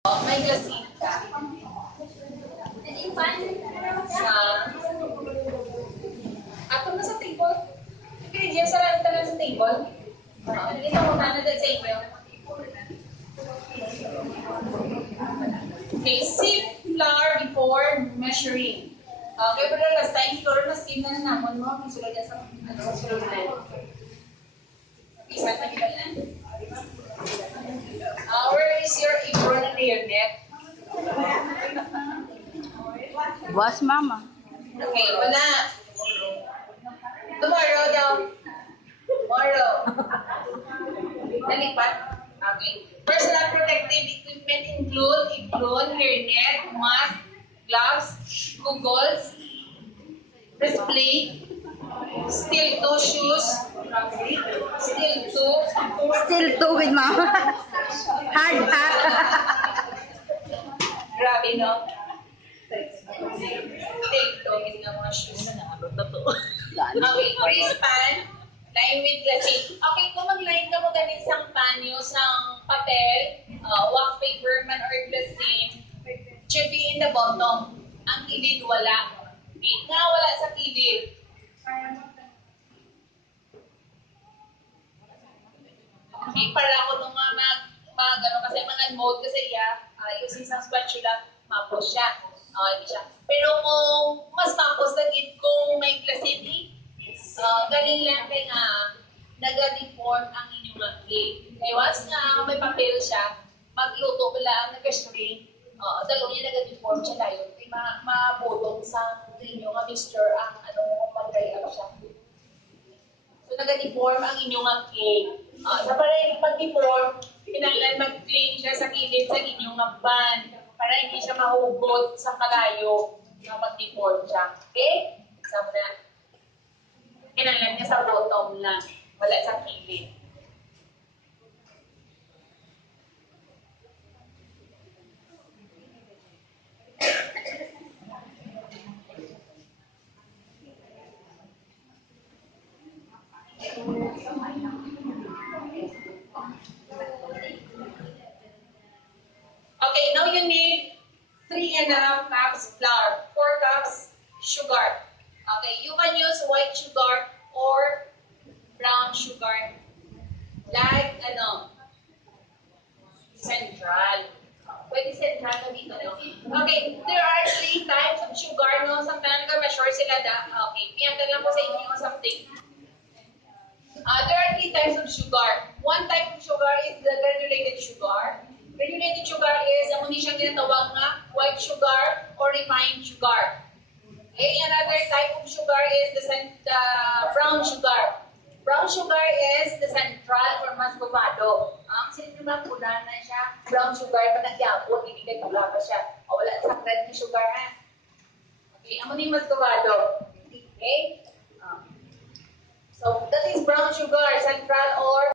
May glasing ka. Sa... Ato na sa table. Hindi, diyan sa lang sa table. Dito ko na sa inyo. Okay, sift flour before measuring. Okay, pero last time, siguro na skin na namon mo. Masulod yan sa masulod na. Isa na ba yan? Where is your apron and your net? Boss mama. Okay, wala. Tomorrow daw. Tomorrow. Nalipat? Okay. Personal protective equipment include apron, hairnet, mask, gloves, goggles, breastplate, steel toe shoes, Still two with mama. Hard hat. Grabe, no? Steel toe with na mga shoes. Okay, wristband, line with glasing. Okay, kung mag-line ka mo ganit sang panyos ng papel, wax paper man or glasing, should be in the bottom. Ang kilid wala. Okay, nga wala sa kilid. Okay, para ako nung ano, kasi mga mold kasi using sa spatula, mapos siya. Okay siya. Pero kung mas mapos na gid kung may glasini, galing lang kay nga naga-deform ang inyong cake. Kaya once nga may papel siya, magluto ko lang, nag-string, dalo niya naga-deform siya tayo. Kaya mabulong sa inyong mixture ang mag-dry up siya. So, naga-deform ang inyong cake. Sa parang pag-deform, pinanglan mag-clean siya sa kilid sa inyong pan para hindi siya mahugot sa kalayo na pag-deform siya. Okay? Sama na. Pinanglan niya sa bottom lang. Wala sa kilid. Okay, now you need 3.5 cups flour, 4 cups sugar. Okay, you can use white sugar or brown sugar. Like, Central. Pwede Central na dito, no? Okay, there are 3 types of sugar, no? Sometimes nag-measure sila okay, piyanta lang po sa inyo something. There are 3 types of sugar. One type of sugar is the granulated sugar. Granulated sugar is, ang hindi siyang tinatawag na white sugar or refined sugar. Okay, another type of sugar is the brown sugar. Brown sugar is the central or muscovado. Kasi diba pula na siya, brown sugar pa nagyapon, ibigay pula pa siya. O wala sa red na sugar, ha? Okay, ang muna yung muscovado. Okay? So, that is brown sugar, central or